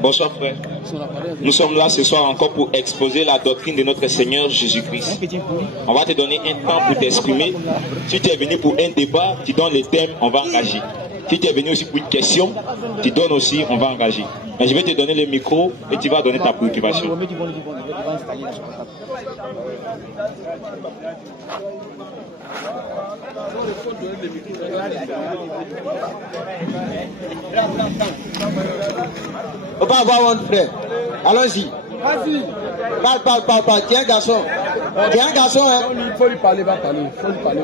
Bonsoir frère. Nous sommes là ce soir encore pour exposer la doctrine de notre Seigneur Jésus-Christ. On va te donner un temps pour t'exprimer. Si tu es venu pour un débat, tu donnes le thème, on va engager. Si tu es venu aussi pour une question, tu donnes aussi, on va engager. Mais je vais te donner le micro et tu vas donner ta préoccupation. On va avoir un frère. Allons-y. Vas-y. Parle. Tiens, garçon. Tiens, garçon, hein. Il faut lui parler, va parler. Il faut lui parler.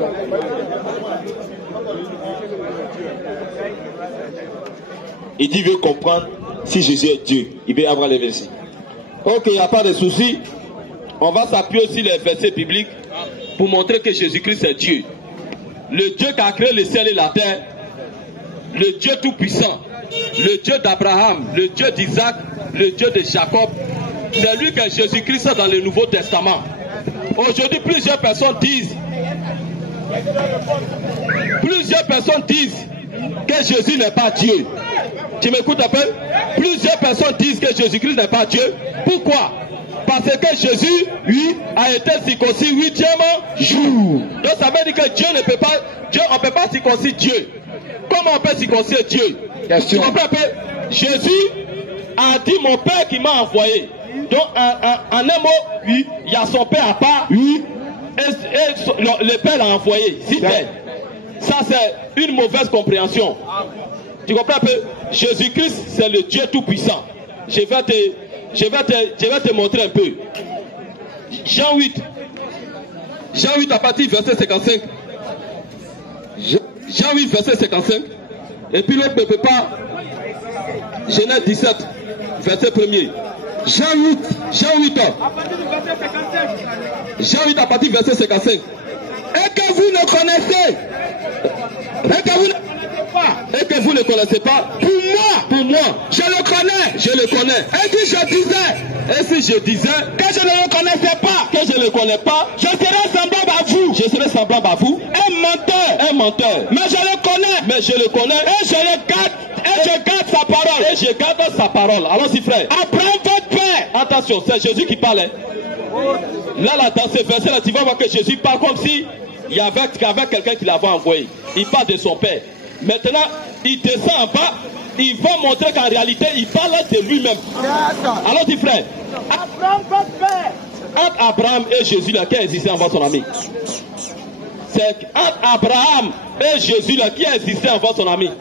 Et il veut comprendre si Jésus est Dieu. Il veut avoir les versets. Ok, il n'y a pas de souci. On va s'appuyer aussi les versets bibliques pour montrer que Jésus-Christ est Dieu. Le Dieu qui a créé le ciel et la terre, le Dieu tout-puissant, le Dieu d'Abraham, le Dieu d'Isaac, le Dieu de Jacob, c'est lui que Jésus-Christ dans le Nouveau Testament. Aujourd'hui, plusieurs personnes disent que Jésus n'est pas Dieu. Tu m'écoutes un peu? Plusieurs personnes disent que Jésus-Christ n'est pas Dieu. Pourquoi? Parce que Jésus, lui, a été circoncis 8e jour. Donc ça veut dire que Dieu ne peut pas, on ne peut pas circoncire Dieu. Comment on peut circoncire Dieu? Tu comprends un peu? Jésus a dit mon Père qui m'a envoyé. Donc en un mot, oui, il y a son Père à part, oui, et le Père l'a envoyé. Ça c'est une mauvaise compréhension. Tu comprends un peu? Jésus-Christ c'est le Dieu tout-puissant. Je vais te montrer un peu. Jean 8 à partir du verset 55. Jean 8 verset 55. Et puis l'autre ne peut pas. Genèse 17 verset 1er. Jean 8 à partir du verset 55. Et que vous ne connaissez. Et que vous ne connaissez pas. Pour moi, je le connais. Et si je disais que je ne le connaissais pas, je serais semblable à vous. Un menteur. Mais je le connais. Et je garde sa parole. Allons-y frère. Apprends votre Père. Attention, c'est Jésus qui parlait. Là, dans ce verset-là, tu vas voir que Jésus parle comme si il y avait quelqu'un qui l'avait envoyé. Il parle de son Père. Maintenant, il descend en bas, il va montrer qu'en réalité, il parle de lui-même. Alors, dit frère, entre Abraham et Jésus, là, qui a existé avant son ami? C'est entre Abraham et Jésus, là, qui a existé avant son ami?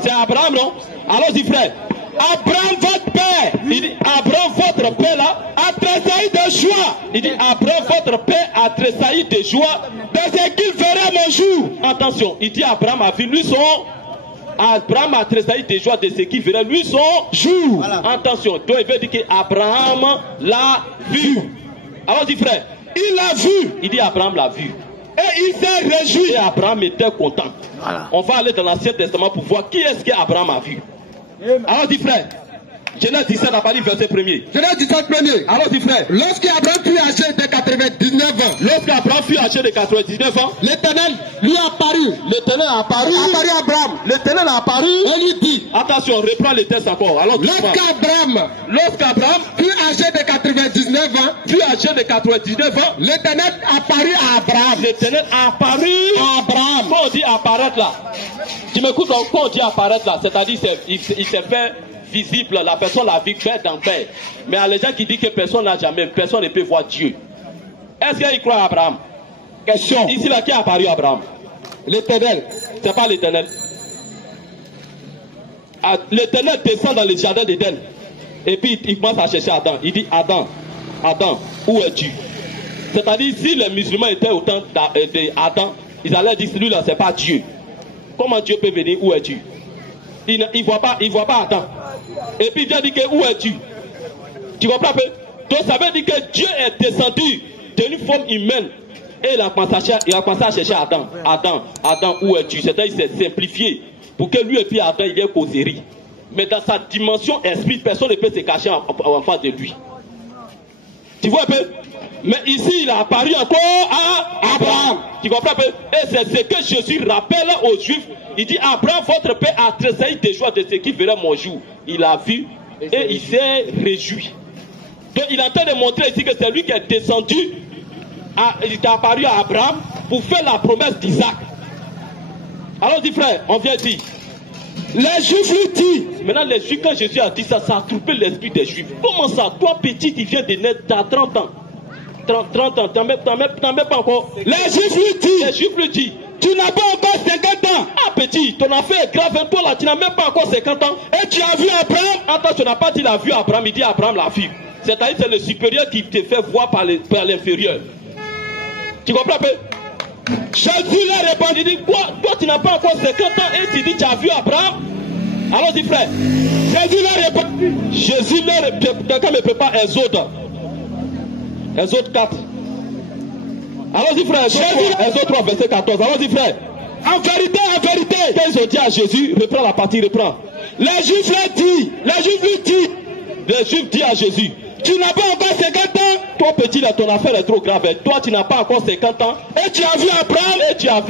C'est Abraham, non? Alors, dit frère, Abraham, votre père, il dit, Abraham, votre père, là, a tressailli de joie. Il dit, Abraham, votre père, a tressailli de joie de ce qu'il verrait mon jour. Attention, il dit, Abraham a vu lui son. Abraham a tressailli de joie de ce qu'il verrait lui son jour. Voilà. Attention, donc il veut dire qu'Abraham l'a vu. Alors, dit frère, il l'a vu. Il dit, Abraham l'a vu. Et il s'est réjoui. Et Abraham était content. Voilà. On va aller dans l'Ancien Testament pour voir qui est-ce qu'Abraham a vu. Alors dit frère, Genèse 17 à partir du verset 1er. Genèse 17 1er. Alors dit frère, lorsqu'Abraham fut âgé de 99 ans. Lorsqu'Abraham fut âgé de 99 ans, l'Éternel lui apparut. L'Éternel a apparu. Apparu à Abraham. L'Éternel a apparu. Et lui dit. Attention, reprends le texte encore. Alors lorsqu'Abraham fut âgé de 99 ans. L'Éternel apparut à Abraham. L'Éternel a apparu à Abraham. Quand on dit apparaître là, tu m'écoutes, quand on dit apparaître là, c'est-à-dire il s'est fait visible, la personne l'a vu paix dans paix. Mais il y a les gens qui disent que personne n'a jamais, personne ne peut voir Dieu. Est-ce qu'il croit à Abraham? Question. Ici là, qui a apparu à Abraham? L'Éternel. C'est pas l'Éternel. L'Éternel descend dans le jardin d'Éden. Et puis il commence à chercher Adam. Il dit, Adam, où es-tu? C'est-à-dire, si les musulmans étaient au temps d'Adam, ils allaient dire, lui là, c'est pas Dieu. Comment Dieu peut venir? Où es-tu? Il ne voit pas Adam. Et puis il vient dire que où es-tu? Tu comprends un peu? Donc ça veut dire que Dieu est descendu d'une forme humaine. Et il a commencé à chercher Adam. Adam, où es-tu? C'est-à-dire il s'est simplifié. Pour que lui et puis Adam, il y ait causerie. Mais dans sa dimension esprit, personne ne peut se cacher en face de lui. Tu vois un peu? Mais ici, il a apparu encore à Abraham. Tu comprends un peu? Et c'est ce que Jésus rappelle aux Juifs. Il dit, Abraham, votre père a tressailli de joie de ce qui verra mon jour. Il a vu et il s'est réjoui. Donc il est en train de montrer ici que c'est lui qui est descendu. Il est apparu à Abraham pour faire la promesse d'Isaac. Alors dit frère, on vient ici. Les Juifs lui disent. Maintenant les Juifs, quand Jésus a dit ça, ça a troublé l'esprit des Juifs. Comment ça? Toi petit, tu viens de naître, tu as 30 ans. 30 ans, t'en mets pas encore. Les Juifs lui disent. Les Juifs lui disent. Tu n'as pas encore 50 ans. Ah petit, ton affaire est grave. Toi là, tu n'as même pas encore 50 ans. Et tu as vu Abraham. Attends, tu n'as pas dit la vue Abraham, il dit Abraham la vu. C'est-à-dire c'est le supérieur qui te fait voir par l'inférieur. Tu comprends un peu? Jésus leur répond, il dit, quoi? Toi tu n'as pas encore 50 ans et tu dis tu as vu Abraham? Alors dis frère, Jésus leur répond. Jésus leur répond, quelqu'un me prépare Exode. Exode 4. Allons-y frère, Exode 3 verset 14. Allons-y frère. En vérité, quand ils ont dit à Jésus, reprends la partie, reprends. Les Juifs lui disent, les Juifs disent à Jésus, tu n'as pas encore 50 ans. Toi petit là, ton affaire est trop grave. Toi tu n'as pas encore 50 ans. Et tu as vu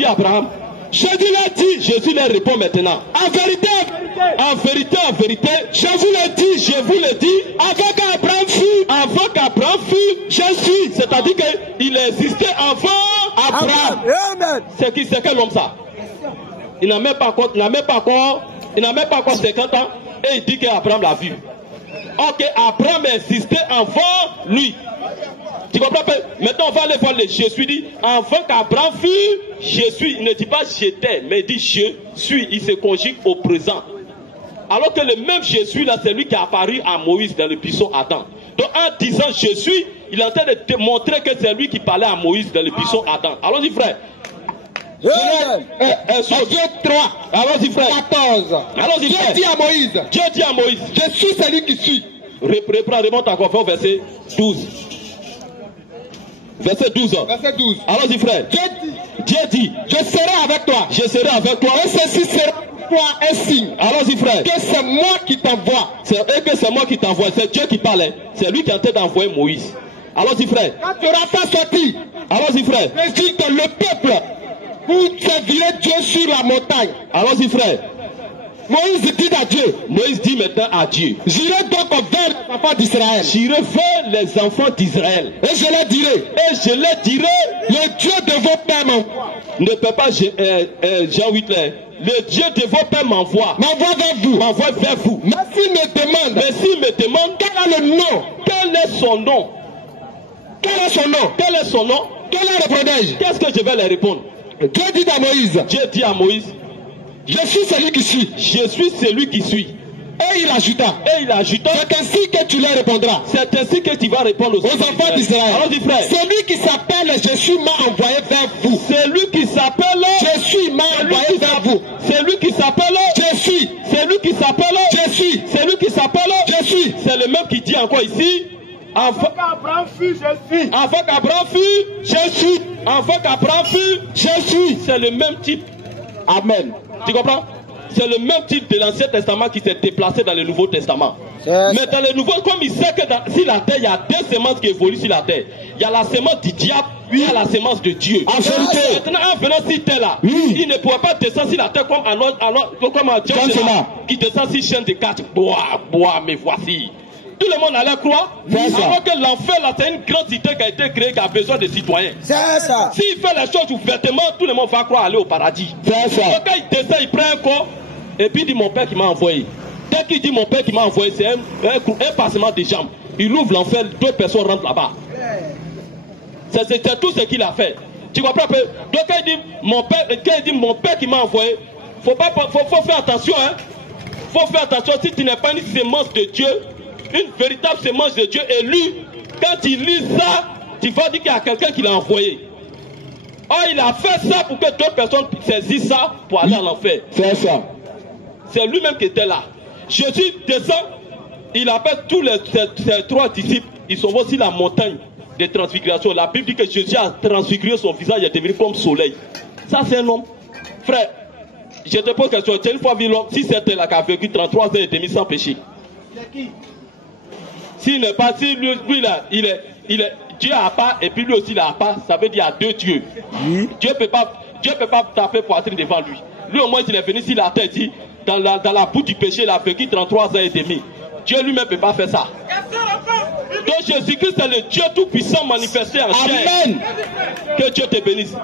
Abraham. Jésus leur répond maintenant. En vérité, je vous le dis, avant qu'Abraham fût, je suis. C'est-à-dire qu'il existait avant Abraham. C'est quel homme ça? Il n'a même pas encore 50 ans et il dit qu'Abraham l'a vu. Ok, Abraham existait avant lui. Tu comprends pas? Maintenant on va aller voir le je suis dit. Avant qu'Abraham fût, je suis. Il ne dit pas j'étais, mais il dit je suis. Il se conjugue au présent. Alors que le même je suis là, c'est lui qui a apparu à Moïse dans le buisson Adam. Donc en disant je suis, il est en train de te montrer que c'est lui qui parlait à Moïse dans le buisson Adam. Allons-y frère. Exode 3. Allons-y frère. 14. Allons-y frère. Dieu dit à Moïse. Je suis celui qui suis. Remonte encore au verset 12. Verset 12. Allons-y frère. Dieu dit, je serai avec toi. Et ceci sera pour toi un signe. Allons-y frère. Que c'est moi qui t'envoie. C'est Dieu qui parle. C'est lui qui est en train d'envoyer Moïse. Allons-y frère. Quand tu auras pas sorti. Allons-y frère. Résulte le peuple. Vous servirez Dieu sur la montagne. Allons-y frère. Moïse dit à Dieu. Moïse dit maintenant à Dieu. J'irai donc vers les enfants d'Israël. Et je leur dirai. Le Dieu de vos pères m'envoie. Ne peut pas Jean 8 là. Le Dieu de vos pères m'envoie. M'envoie vers vous. Mais s'il me demande. Quel est le nom? Quel est son nom? Quel répondrai-je? Qu'est-ce que je vais leur répondre? Dieu dit à Moïse. Je suis celui qui suis. Et il ajouta. C'est ainsi que tu leur répondras. C'est ainsi que tu vas répondre aux enfants d'Israël. Alors dis frère. Celui qui s'appelle je suis m'a envoyé vers vous. Celui qui s'appelle je suis m'a envoyé vers vous. Celui qui s'appelle je suis. Celui qui s'appelle je suis. Celui qui s'appelle je suis. C'est le même qui dit encore ici. Avant qu'Abraham fût, je suis. Avant qu'Abraham fût, je suis. Avant qu'Abraham fût, je suis. C'est le même type. Amen. Tu comprends? C'est le même type de l'Ancien Testament qui s'est déplacé dans le Nouveau Testament. Mais dans le Nouveau, comme il sait que sur la terre, il y a deux semences qui évoluent sur la terre. Il y a la semence du diable, il y a la semence de Dieu. En vérité, maintenant, en venant sur terre là, il ne pourrait pas descendre sur la terre comme un Dieu qui descend sur chaîne de 4. Bois, mais voici. Tout le monde allait croire. Alors que l'enfer là, c'est une grande cité qui a été créée, qui a besoin de citoyens. C'est ça. S'il fait les choses ouvertement, tout le monde va croire aller au paradis. C'est ça. Donc quand il descend, il prend un corps, et puis il dit mon père qui m'a envoyé. Dès qu'il dit mon père qui m'a envoyé, c'est un passement de jambes. Il ouvre l'enfer, deux personnes rentrent là-bas. C'est tout ce qu'il a fait. Tu comprends un peu? Donc quand il dit mon père qui m'a envoyé, faut faire attention, hein. Faut faire attention si tu n'es pas une sémence de Dieu. Une véritable semence de Dieu élue, quand il lit ça, tu vas dire qu'il y a quelqu'un qui l'a envoyé. Or, il a fait ça pour que d'autres personnes saisissent ça pour aller en enfer. C'est ça. C'est lui-même qui était là. Jésus descend, il appelle tous ses trois disciples, ils sont aussi la montagne de transfiguration. La Bible dit que Jésus a transfiguré son visage, il est devenu comme soleil. Ça, c'est un homme. Frère, je te pose une question, tu as une fois vu l'homme, si c'était là qui a vécu 33 ans et demi sans péché. C'est qui? S'il n'est pas, si lui là, il Dieu a part et puis lui aussi il a part. Ça veut dire il y a deux dieux. Dieu peut pas taper poitrine devant lui. Lui au moins il est venu sur la terre, dit, dans la boue du péché, il a vécu 33 ans et demi. Dieu lui-même ne peut pas faire ça. Donc Jésus-Christ est le Dieu tout-puissant manifesté en chair. Amen. Que Dieu te bénisse.